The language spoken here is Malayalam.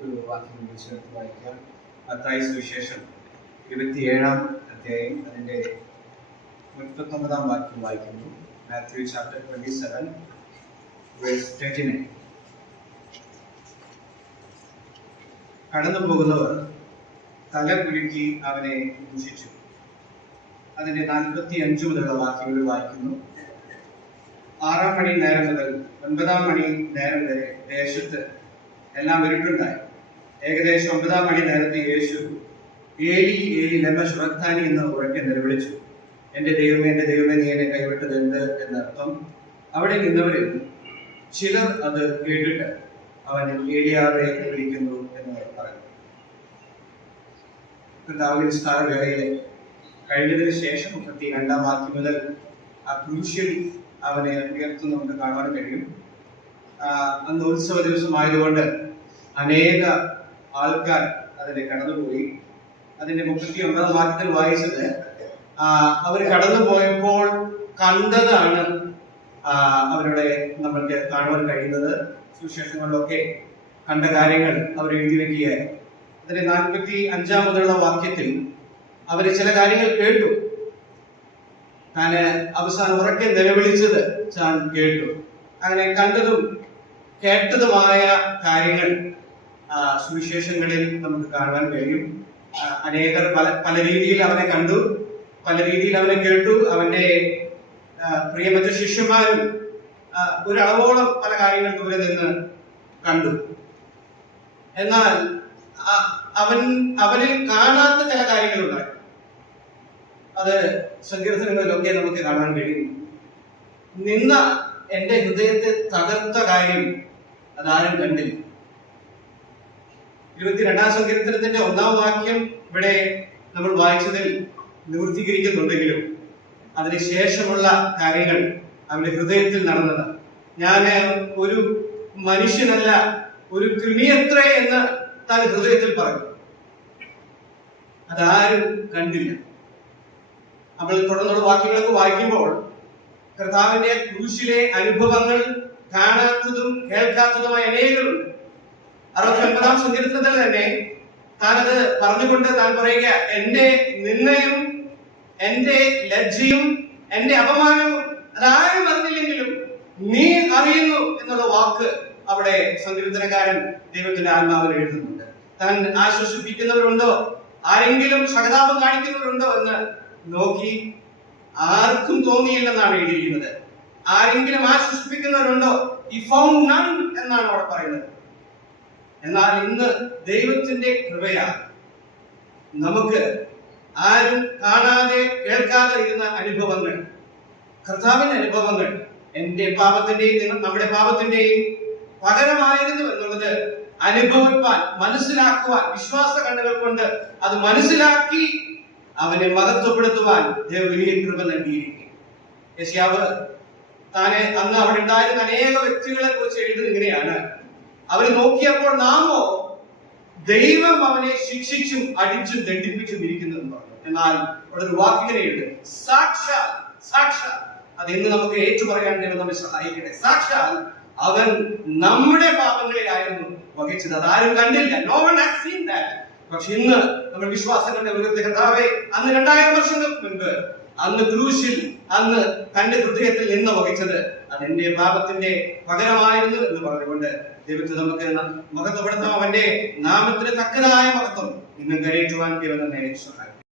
ഒരു വാക്യം ചേർത്ത് വായിക്കാം. മത്തായി സുവിശേഷം 27-ാം അധ്യായം അതിൻ്റെ 39-ാം വാക്യം വായിക്കുന്നു. Matthew chapter 27 verse 39. കടന്നു പോകുന്നവർ തല കുലുക്കി അവനെ ദുഷിച്ചു. അതിന്റെ 45 മുതലുള്ള വാക്യങ്ങൾ വായിക്കുന്നു. 6-ാം മണി നേരം മുതൽ 9-ാം മണി നേരം വരെ ദേശത്ത് എല്ലാം ഇരുട്ടുണ്ടായി. ഏകദേശം 9-ാം മണി നേരത്തെ യേശു ഏലി ഏലി ലമ ശുറക്താനി എന്ന് ഉറക്കെ നിലവിളിച്ചു. എന്റെ ദൈവമേ നീ എന്നെ കൈവിട്ടത് എന്ത് എന്നർത്ഥം. അവിടെ നിന്നവരിൽ ചിലർ അത് കേട്ടിട്ട് അവൻ ഏലിയാവെ വിളിക്കുന്നു എന്ന് പറഞ്ഞു. കർത്താവിന്റെ നിസ്കാരവേളയിലെ കഴിഞ്ഞതിന് ശേഷം 32-ാം വാക്യം മുതൽ ആ ക്രൂശിൽ അവനെ ഉയർത്തുന്ന നമുക്ക് കാണാൻ കഴിയും. അന്ന് ഉത്സവ ദിവസമായതുകൊണ്ട് അനേക ആൾക്കാർ അതിനെ കടന്നുപോയി. അതിന്റെ 39-ാം വാക്യത്തിൽ വായിച്ചത് അവർ കടന്നുപോയപ്പോൾ കണ്ടതാണ് അവരുടെ നമ്മൾക്ക് കാണുവാൻ കഴിയുന്നത്. സുവിശേഷങ്ങളിലൊക്കെ കണ്ട കാര്യങ്ങൾ അവർ എഴുതി വെക്കുകയായി. അതിന്റെ 45 മുതലുള്ള വാക്യത്തിൽ അവര് ചില കാര്യങ്ങൾ കേട്ടു. താന് അവസാനം ഉറക്കെ നിലവിളിച്ചത് താൻ കേട്ടു. അങ്ങനെ കണ്ടതും കേട്ടതുമായ കാര്യങ്ങൾ സുവിശേഷങ്ങളിൽ നമുക്ക് കാണുവാൻ കഴിയും. അനേകർ പല രീതിയിൽ അവനെ കണ്ടു, പല രീതിയിൽ അവനെ കേട്ടു. അവന്റെ പ്രിയമറ്റ ശിഷ്യന്മാരും ഒരളവോളം പല കാര്യങ്ങൾ ദൂരെ നിന്ന് കണ്ടു. എന്നാൽ അവനിൽ കാണാത്ത ചില കാര്യങ്ങളുണ്ടായി. അത് സങ്കീർത്തനങ്ങളിലൊക്കെ നമുക്ക് കാണാൻ കഴിയും. നിന്ന എന്റെ ഹൃദയത്തെ തകർത്ത കാര്യം അതാരും കണ്ടില്ല. 22-ാം സങ്കീർത്തനത്തിന്റെ 1-ാം വാക്യം ഇവിടെ നമ്മൾ വായിച്ചതിൽ നിവൃത്തീകരിക്കുന്നുണ്ടെങ്കിലും അതിനുശേഷമുള്ള കാര്യങ്ങൾ അവന്റെ ഹൃദയത്തിൽ നടന്നത്. ഞാൻ ഒരു മനുഷ്യനല്ല, ഒരു കൃമിയത്രേ എന്ന് താൻ ഹൃദയത്തിൽ പറഞ്ഞു. അതാരും കണ്ടില്ല. നമ്മൾ തുടർന്നുള്ള വാക്യങ്ങളൊക്കെ വായിക്കുമ്പോൾ കർത്താവിന്റെ ക്രൂശിലെ അനുഭവങ്ങൾ കാണാത്തതും കേൾക്കാത്തതുമായ അനേകരുണ്ട്. 69-ാം സങ്കീർത്തനത്തിൽ തന്നെ താനത് പറഞ്ഞുകൊണ്ട് താൻ പറയുക, എന്റെ നിന്ദയും എന്റെ ലജ്ജയും എന്റെ അപമാനവും അതാരും അറിഞ്ഞില്ലെങ്കിലും നീ അറിയുന്നു എന്നുള്ള വാക്ക് അവിടെ സങ്കീർത്തനക്കാരൻ ദൈവത്തിന്റെ ആത്മാവിൽ എഴുതുന്നുണ്ട്. താൻ ആശ്വസിപ്പിക്കുന്നവരുണ്ടോ, ആരെങ്കിലും സഹതാപം കാണിക്കുന്നവരുണ്ടോ എന്ന് നോക്കി ആർക്കും തോന്നിയില്ലെന്നാണ് എഴുതിയിരിക്കുന്നത്. ആരെങ്കിലും ആശ്വസിപ്പിക്കുന്നവരുണ്ടോ, ഈ ഫൗണ്ട് നൺ എന്നാണ് അവിടെ പറയുന്നത്. എന്നാൽ ഇന്ന് ദൈവത്തിന്റെ കൃപയാൽ നമുക്ക് ആരും കാണാതെ കേൾക്കാതെ ഇരുന്ന അനുഭവങ്ങൾ, കർത്താവിന്റെ അനുഭവങ്ങൾ എന്റെ പാപത്തിന്റെയും നമ്മുടെ പാപത്തിന്റെയും പകരമായിരുന്നു എന്നുള്ളത് അനുഭവിപ്പാൻ, മനസ്സിലാക്കുവാൻ, വിശ്വാസ കണ്ണുകൾ കൊണ്ട് അത് മനസ്സിലാക്കി അവനെ മഹത്വപ്പെടുത്തുവാൻ ദൈവം വലിയ കൃപ നൽകിയിരിക്കും. യെശയ്യാവ് താനെ അന്ന് അവിടെ ഉണ്ടായിരുന്ന അനേക വ്യക്തികളെ കുറിച്ച് എഴുതുന്നത് ഇങ്ങനെയാണ്: അവര് നോക്കിയപ്പോൾ നാമോ ദൈവം അവനെ ശിക്ഷിച്ചും അടിച്ചും ദണ്ഡിപ്പിച്ചും ഇരിക്കുന്നു. എന്നാൽ അവിടെ ഒരു വാക്കിനെയുണ്ട്, സാക്ഷാൽ. അത് ഇന്ന് നമുക്ക് ഏറ്റുപറയാൻ ദൈവം നമ്മെ സഹായിക്കട്ടെ. സാക്ഷാൽ അവൻ നമ്മുടെ പാപങ്ങളിലായിരുന്നു വഹിച്ചത്, അതാരും കണ്ടില്ല. No one has seen that. പക്ഷെ ഇന്ന് നമ്മൾ വിശ്വാസങ്ങളുടെ ഉയർത്തി കർത്താവേ, അന്ന് 2000 വർഷങ്ങൾക്ക് മുൻപ് അന്ന് ക്രൂശിൽ അന്ന് തന്റെ ഹൃദയത്തിൽ നിന്ന് വഹിച്ചത് അത് എന്റെ പാപത്തിന്റെ പകരമായിരുന്നു എന്ന് പറഞ്ഞുകൊണ്ട് ദൈവത്തെ നമുക്ക് മഹത്വപ്പെടുത്താം. അവന്റെ നാമത്തിന് തക്കതായ മഹത്വം ഇന്നും കരയേറ്റുവാൻ ദൈവം നമ്മെ സഹായിക്കും.